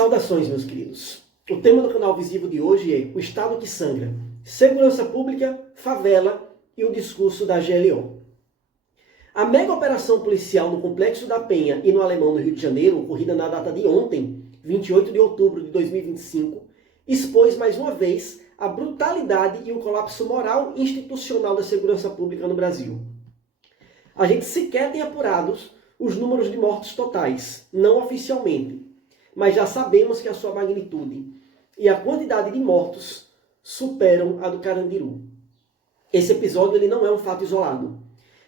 Saudações, meus queridos. O tema do canal Visível de hoje é o Estado que sangra, segurança pública, favela e o discurso da GLO. A mega operação policial no Complexo da Penha e no Alemão, no Rio de Janeiro, ocorrida na data de ontem, 28 de outubro de 2025, expôs mais uma vez a brutalidade e o colapso moral e institucional da segurança pública no Brasil. A gente sequer tem apurados os números de mortos totais, não oficialmente, mas já sabemos que a sua magnitude e a quantidade de mortos superam a do Carandiru. Esse episódio ele não é um fato isolado,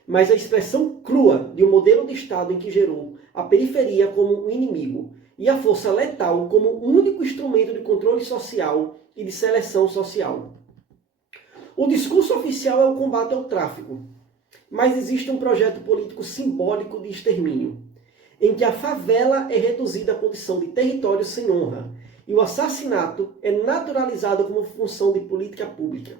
mas a expressão crua de um modelo de Estado em que gerou a periferia como um inimigo e a força letal como o único instrumento de controle social e de seleção social. O discurso oficial é o combate ao tráfico, mas existe um projeto político simbólico de extermínio, em que a favela é reduzida à condição de território sem honra e o assassinato é naturalizado como função de política pública.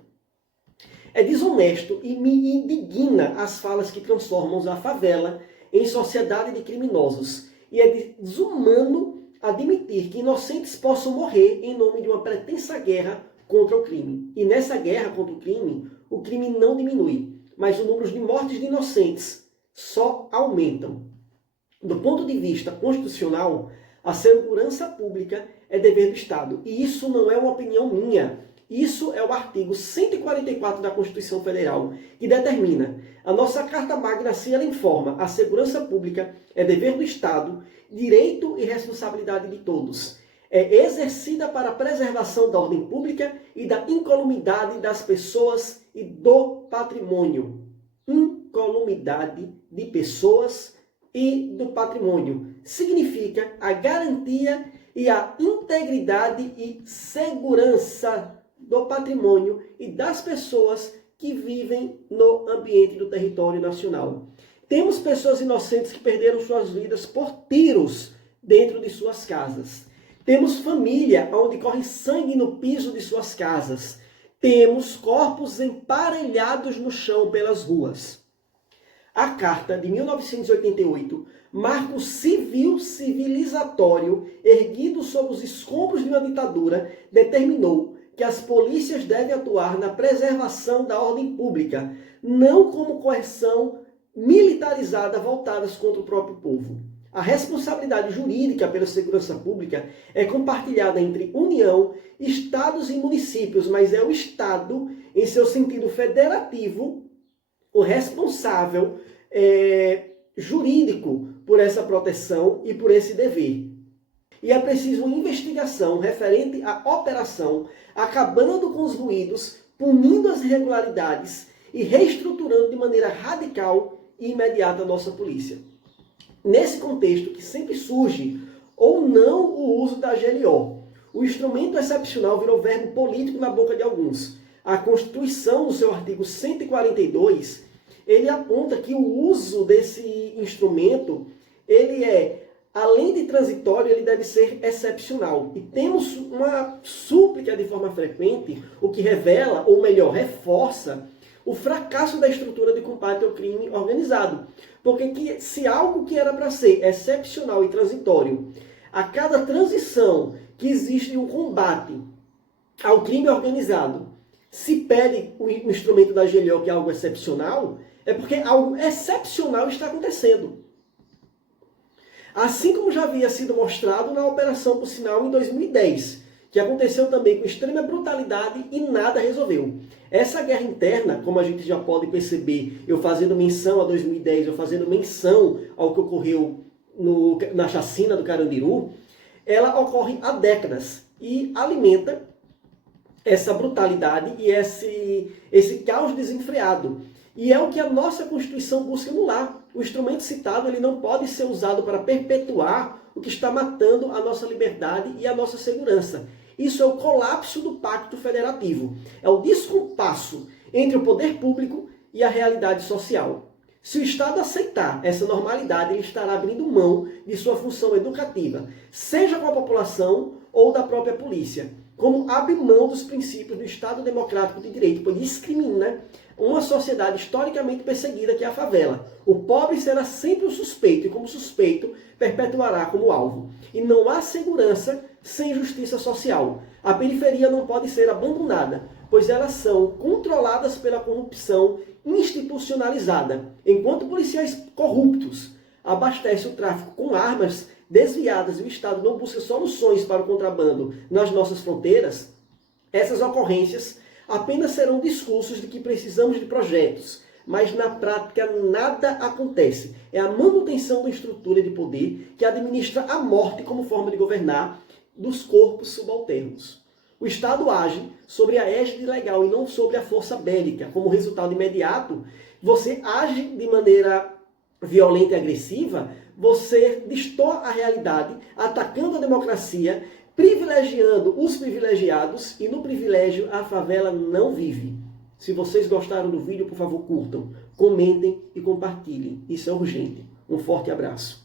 É desonesto e me indigna as falas que transformam a favela em sociedade de criminosos e é desumano admitir que inocentes possam morrer em nome de uma pretensa guerra contra o crime. E nessa guerra contra o crime não diminui, mas os números de mortes de inocentes só aumentam. Do ponto de vista constitucional, a segurança pública é dever do Estado. E isso não é uma opinião minha. Isso é o artigo 144 da Constituição Federal, que determina: a nossa Carta Magna assim ela informa, a segurança pública é dever do Estado, direito e responsabilidade de todos. É exercida para a preservação da ordem pública e da incolumidade das pessoas e do patrimônio. Incolumidade de pessoas e do patrimônio significa a garantia e a integridade e segurança do patrimônio e das pessoas que vivem no ambiente do território nacional. Temos pessoas inocentes que perderam suas vidas por tiros dentro de suas casas. Temos família onde corre sangue no piso de suas casas. Temos corpos emparelhados no chão pelas ruas. A Carta de 1988, marco civilizatório erguido sobre os escombros de uma ditadura, determinou que as polícias devem atuar na preservação da ordem pública, não como coerção militarizada voltadas contra o próprio povo. A responsabilidade jurídica pela segurança pública é compartilhada entre União, Estados e municípios, mas é o Estado, em seu sentido federativo, o responsável jurídico por essa proteção e por esse dever. E é preciso uma investigação referente à operação, acabando com os ruídos, punindo as irregularidades e reestruturando de maneira radical e imediata a nossa polícia. Nesse contexto que sempre surge ou não o uso da GLO, o instrumento excepcional virou verbo político na boca de alguns. A Constituição, no seu artigo 142, ele aponta que o uso desse instrumento, ele é, além de transitório, ele deve ser excepcional. E temos uma súplica de forma frequente, o que revela, ou melhor, reforça, o fracasso da estrutura de combate ao crime organizado. Porque se algo que era para ser excepcional e transitório, a cada transição que existe um combate ao crime organizado, se pede o instrumento da GLO, que é algo excepcional, é porque algo excepcional está acontecendo. Assim como já havia sido mostrado na Operação por Sinal em 2010, que aconteceu também com extrema brutalidade e nada resolveu. Essa guerra interna, como a gente já pode perceber, eu fazendo menção a 2010, eu fazendo menção ao que ocorreu na chacina do Carandiru, ela ocorre há décadas e alimenta essa brutalidade e esse caos desenfreado. E é o que a nossa Constituição busca anular. O instrumento citado ele não pode ser usado para perpetuar o que está matando a nossa liberdade e a nossa segurança. Isso é o colapso do pacto federativo. É o descompasso entre o poder público e a realidade social. Se o Estado aceitar essa normalidade, ele estará abrindo mão de sua função educativa, seja com a população ou da própria polícia, como abre mão dos princípios do Estado Democrático de Direito, pois discrimina uma sociedade historicamente perseguida, que é a favela. O pobre será sempre o suspeito, e como suspeito, perpetuará como alvo. E não há segurança sem justiça social. A periferia não pode ser abandonada, pois elas são controladas pela corrupção institucionalizada. Enquanto policiais corruptos abastecem o tráfico com armas desviadas e o Estado não busca soluções para o contrabando nas nossas fronteiras, essas ocorrências apenas serão discursos de que precisamos de projetos, mas na prática nada acontece. É a manutenção da estrutura de poder que administra a morte como forma de governar dos corpos subalternos. O Estado age sobre a égide legal e não sobre a força bélica. Como resultado imediato, você age de maneira violenta e agressiva, você distorce a realidade, atacando a democracia, privilegiando os privilegiados, e no privilégio a favela não vive. Se vocês gostaram do vídeo, por favor, curtam, comentem e compartilhem. Isso é urgente. Um forte abraço.